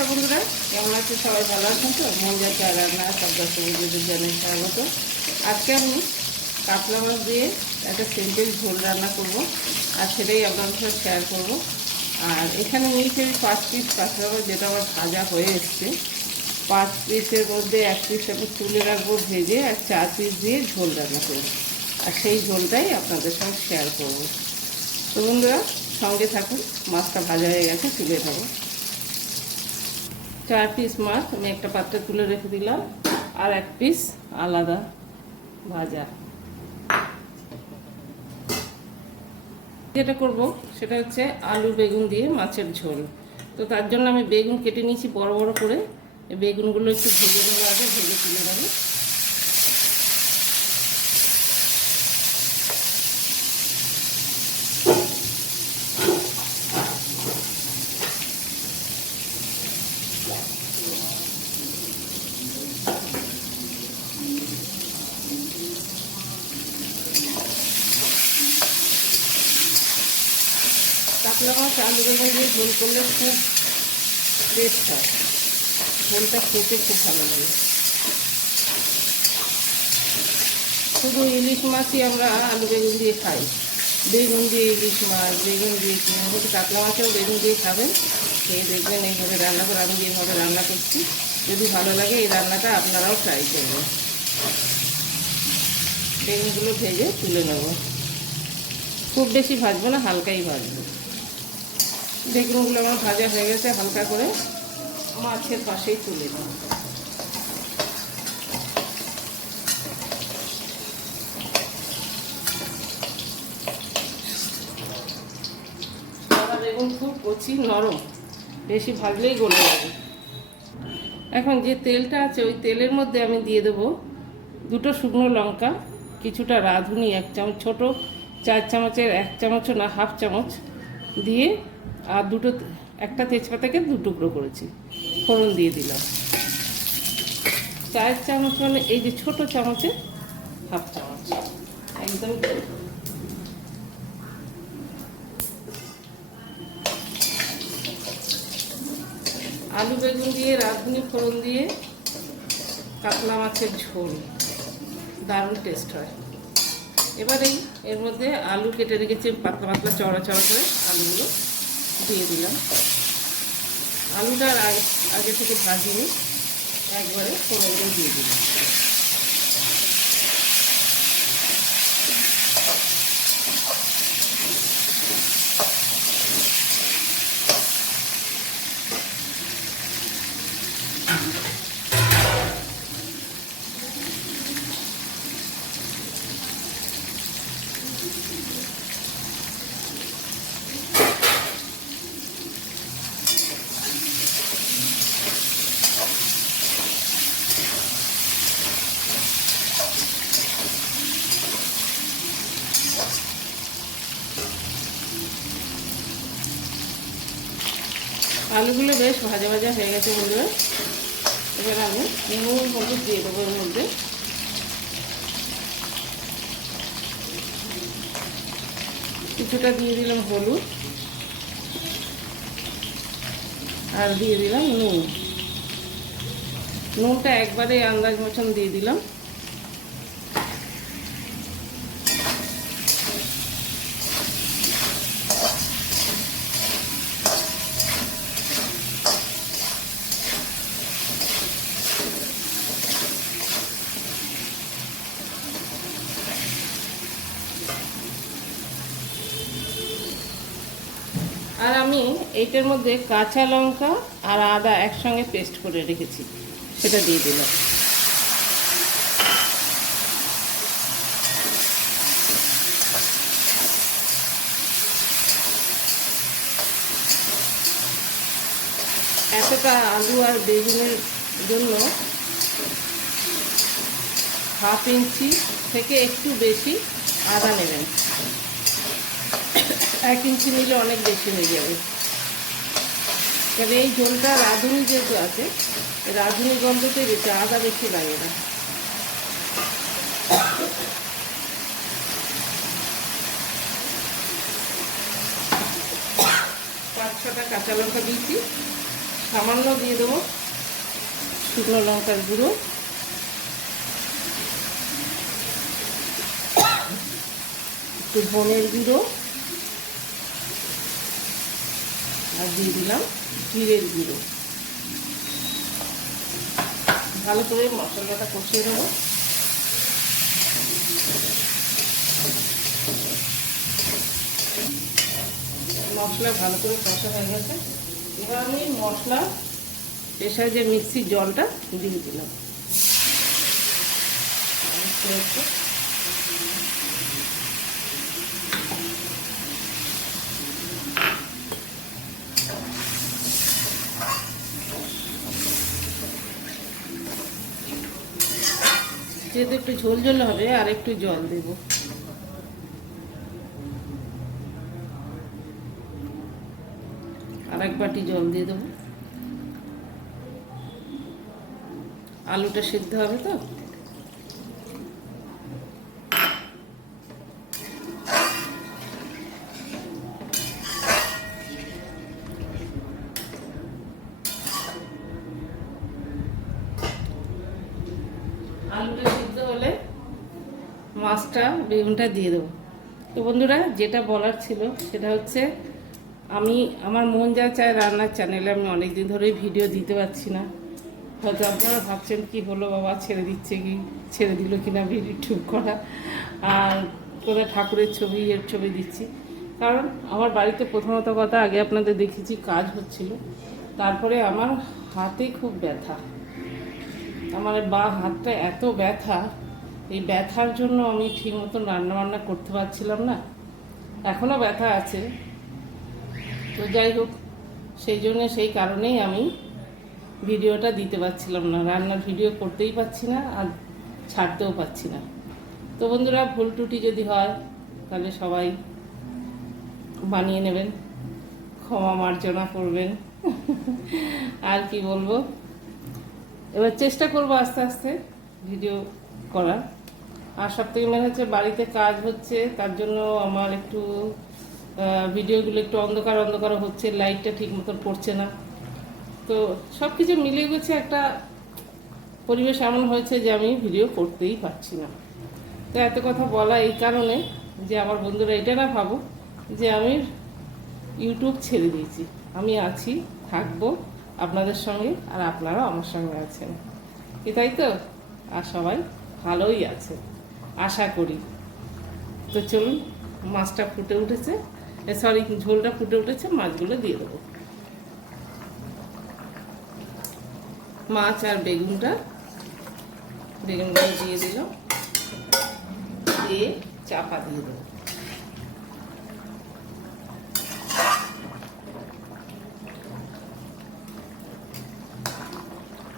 নমস্কার বন্ধুরা, কেমন আছে সবাই? ভালো আছেন তো? মন যাচ্ছে আর রান্না সব দর্শকদের জানাই স্বাগত। আজকে আমি কাতলা মাছ দিয়ে একটা সিম্পল ঝোল রান্না করব, আর সেটাই আপনাদের সাথে শেয়ার করব। আর এখানে নিয়েছি 5 পিস কাতলা মাছ, যেটা আমার ভাজা হয়ে এসছে। 5 পিসের মধ্যে 1 পিস আমি তুলে রাখবো ভেজে, আর 4 পিস দিয়ে ঝোল রান্না করব, আর সেই ঝোলটাই আপনাদের সঙ্গে শেয়ার করব। তো বন্ধুরা সঙ্গে থাকুন। মাছটা ভাজা হয়ে গেছে, তুলে নেবো। 4 পিস মাছ আমি একটা পাত্রে তুলে রেখে দিলাম, আর 1 পিস আলাদা ভাজা। যেটা করব সেটা হচ্ছে আলু বেগুন দিয়ে মাছের ঝোল। তো তার জন্য আমি বেগুন কেটে নিয়েছি বড় বড় করে। এই বেগুনগুলো একটু ভেজে নেবো, আগে ভেজে তুলে নেবো। কাতলা মাছ আলু বেগুন দিয়ে ঝোল করলে খুব টেস্ট হয়, ঝোলটা খেতে খুব ভালো লাগে। শুধু ইলিশ মাছই আমরা আলু বেগুন দিয়ে খাই, বেগুন দিয়ে ইলিশ মাছ, বেগুন দিয়ে কিন্তু কাতলা মাছেও বেগুন দিয়ে খাবেন, খেয়ে দেখবেন এইভাবে রান্না করে। আমি যেভাবে রান্না করছি, যদি ভালো লাগে এই রান্নাটা আপনারাও ট্রাই করবেন। বেগুনগুলো ভেজে তুলে নেব, খুব বেশি ভাজবো না, হালকাই ভাজবো। বেগুনগুলো আমার ভাজা হয়ে গেছে, হালকা করে মাছের পাশেই তুলে নেব। বেগুন খুব কচি নরম, বেশি ভাজলেই গলে যাবে। এখন যে তেলটা আছে ওই তেলের মধ্যে আমি দিয়ে দেবো 2টো শুকনো লঙ্কা, কিছুটা রাঁধুনি 1 চামচ, ছোটো 4 চামচের 1 চামচও না, হাফ চামচ দিয়ে, আর একটা তেজপাতাকে 2 টুকরো করেছি, ফোড়ন দিয়ে দিলাম। 4 চামচ মানে এই যে ছোটো চামচের হাফ চামচ, একদম। আলু বেগুন দিয়ে রাঁধুনি ফোড়ন দিয়ে কাতলা মাছের ঝোল দারুণ টেস্ট হয়। এবারেই এর মধ্যে আলু কেটে রেখেছি পাতলা পাতলা চড়া চড়া করে, আলুগুলো দিয়ে দিলাম। আলুটা আগে থেকে ভাজিনি, একবারে ফোড়ন দিয়ে দিলাম। আলুগুলো বেশ ভাজা ভাজা হয়ে গেছে বন্ধুরা। এবার আমি নুন হলুদ দিয়ে দেবো এর মধ্যে। কিছুটা দিয়ে দিলাম হলুদ, আর দিয়ে দিলাম নুন। নুনটা একবারে আন্দাজ মতন দিয়ে দিলাম। আর আমি এইটার মধ্যে কাঁচা লঙ্কা আর আদা একসঙ্গে পেস্ট করে রেখেছি, সেটা দিয়ে দিলাম। এতটা আলু আর বেগুনের জন্য হাফ ইঞ্চি থেকে একটু বেশি আদা নেবেন, 1 ইঞ্চি নিলে অনেক বেশি হয়ে যাবে। কারণ এই ঝোলটা রাঁধুনি যেহেতু আছে, রাঁধুনি গন্ধতে বেশি, আদা বেশি লাগে না। পাঁচ ছটা কাঁচা লঙ্কা দিয়েছি, সামান্য দিয়ে দেবো শুকনো লঙ্কার গুঁড়ো, একটু ধনের গুঁড়ো, আর দিয়ে দিলাম জিরের গুঁড়ো। ভালো করে মশলাটা কষিয়ে দেবো। মশলা ভালো করে কষা হয়ে গেছে। এবার আমি মশলা পেশার যে মিক্সির জলটা দিয়ে দিলাম। যেহেতু একটু ঝোল ঝোল হবে আর একটু জল দেব। আর এক বাটি জল দিয়ে দেবো। আলুটা সিদ্ধ হবে তো। আলুটা সিদ্ধ হলে মাছটা বেগুনটা দিয়ে দেবো। তো বন্ধুরা, যেটা বলার ছিল সেটা হচ্ছে, আমি আমার মন যা চায় রান্নার চ্যানেলে আমি অনেক দিন ধরেই ভিডিও দিতে পারছি না। হয়তো আপনারা ভাবছেন কি হলো বাবা, ছেড়ে দিচ্ছে কি, ছেড়ে দিল কিনা ভিডিও ঠিক করা, আর কোথায় ঠাকুরের ছবি এর ছবি দিচ্ছি। কারণ আমার বাড়িতে প্রথমত কথা, আগে আপনাদের দেখেছি কাজ হচ্ছিল, তারপরে আমার হাতে খুব ব্যথা, আমার বাঁ হাতটা এত ব্যথা, এই ব্যথার জন্য আমি ঠিক মতন রান্নাবান্না করতে পারছিলাম না। এখনও ব্যথা আছে, তো যাই হোক, সেই জন্য সেই কারণেই আমি ভিডিওটা দিতে পারছিলাম না, রান্নার ভিডিও করতেই পারছি না আর ছাড়তেও পারছি না। তো বন্ধুরা, ভুল ত্রুটি যদি হয় তাহলে সবাই বানিয়ে নেবেন, ক্ষমা মার্জনা করবেন। আর কি বলবো, এবার চেষ্টা করবো আস্তে আস্তে ভিডিও করার। আর সব থেকে মেন হচ্ছে বাড়িতে কাজ হচ্ছে, তার জন্য আমার একটু ভিডিওগুলো একটু অন্ধকার অন্ধকার হচ্ছে, লাইটটা ঠিক মতন পড়ছে না। তো সব কিছু মিলিয়ে গেছে, একটা পরিবেশ এমন হয়েছে যে আমি ভিডিও করতেই পারছি না। তো এত কথা বলা এই কারণে যে আমার বন্ধুরা এটা না ভাবো যে আমি ইউটিউব ছেড়ে দিয়েছি। আমি আছি, থাকবো আপনাদের সঙ্গে, আর আপনারাও আমার সঙ্গে আছেন, কি তাই তো? আর সবাই ভালোই আছে আশা করি। তো চলুন, মাছটা ফুটে উঠেছে, সরি ঝোলটা ফুটে উঠেছে, মাছগুলো দিয়ে দেবো। মাছ আর বেগুনগুলো দিয়ে দিল, দিয়ে চাপা দিয়ে দেবো।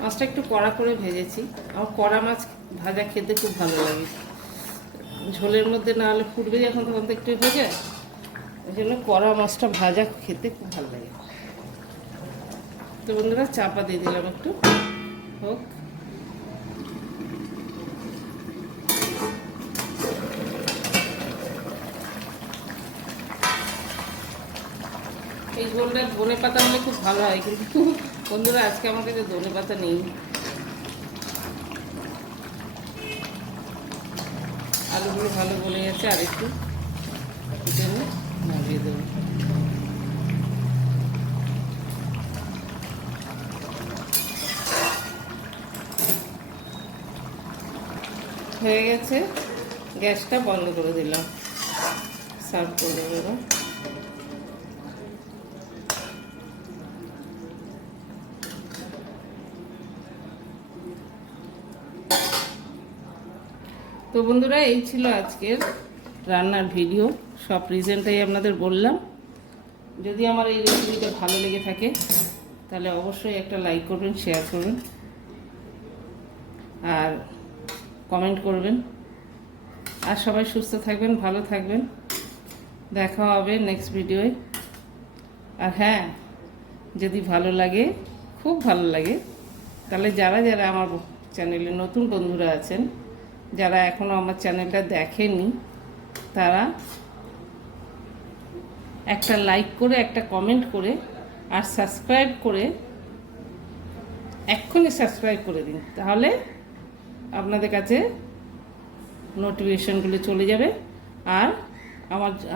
মাছটা একটু কড়া করে ভেজেছি, আমার কড়া মাছ ভাজা খেতে খুব ভালো লাগে। ঝোলের মধ্যে না হলে ফুটবে যখন, তখন তো একটু ভেজে, ওই জন্য কড়া মাছটা ভাজা খেতে খুব ভালো লাগে। তো বন্ধুরা, চাপা দিয়ে দিলাম একটু হোক। এই ঝোলটা ধনে পাতা হলে খুব ভালো হয়, কিন্তু বন্ধুরা আজকে আমার কাছে ধনে পাতা নেই। আলুগুলো ভালো গলে গেছে, আর একটু নামিয়ে দেবো। হয়ে গেছে, গ্যাসটা বন্ধ করে দিলাম, সার্ভ করে দেবো। তো বন্ধুরা, এই ছিল আজকের রান্নার ভিডিও, সব রিজনটাই আপনাদের বললাম। যদি আমার এই রেসিপিটা ভালো লেগে থাকে তাহলে অবশ্যই একটা লাইক করবেন, শেয়ার করবেন, আর কমেন্ট করবেন। আর সবাই সুস্থ থাকবেন, ভালো থাকবেন, দেখা হবে নেক্সট ভিডিওয়। আর হ্যাঁ, যদি ভালো লাগে, খুব ভালো লাগে, তাহলে যারা যারা আমার চ্যানেলে নতুন বন্ধুরা আছেন, যারা এখনও আমার চ্যানেলটা দেখেনি, তারা একটা লাইক করে, একটা কমেন্ট করে, আর সাবস্ক্রাইব করে এক্ষুনি সাবস্ক্রাইব করে দিন, তাহলে আপনাদের কাছে নোটিফিকেশনগুলো চলে যাবে। আর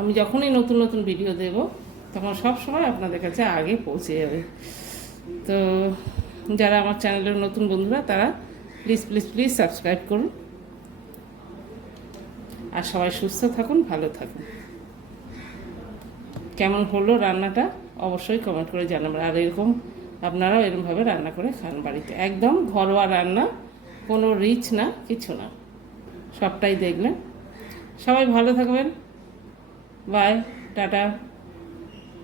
আমি যখনই নতুন নতুন ভিডিও দেব তখন সব সময় আপনাদের কাছে আগে পৌঁছে যাবে। তো যারা আমার চ্যানেলের নতুন বন্ধুরা তারা প্লিজ প্লিজ প্লিজ সাবস্ক্রাইব করুন। আর সবাই সুস্থ থাকুন, ভালো থাকুন। কেমন হলো রান্নাটা অবশ্যই কমেন্ট করে জানাবেন। আর এরকম আপনারাও এরকমভাবে রান্না করে খান বাড়িতে, একদম ঘরোয়া রান্না, কোনো রিচ না, কিছু না, সবটাই দেখলেন। সবাই ভালো থাকবেন, বাই, টাটা।